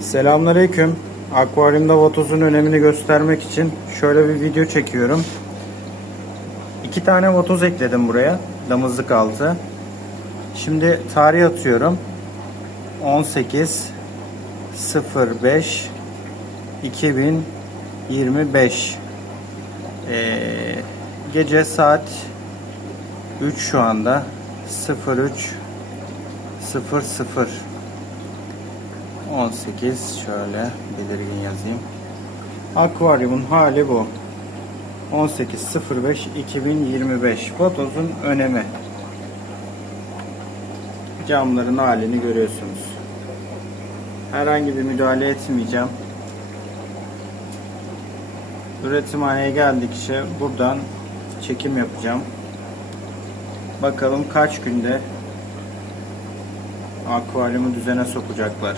Selamünaleyküm. Akvaryumda vatozun önemini göstermek için şöyle bir video çekiyorum. İki tane vatoz ekledim buraya. Damızlık altı. Şimdi tarih atıyorum. 18 05 2025 Ee, gece saat 3 şu anda 03 00 18 şöyle belirgin yazayım. Akvaryumun hali bu. 18.05.2025 Vatozun önemi. Camların halini görüyorsunuz. Herhangi bir müdahale etmeyeceğim. Üretimhaneye geldikçe buradan çekim yapacağım. Bakalım kaç günde akvaryumu düzene sokacaklar.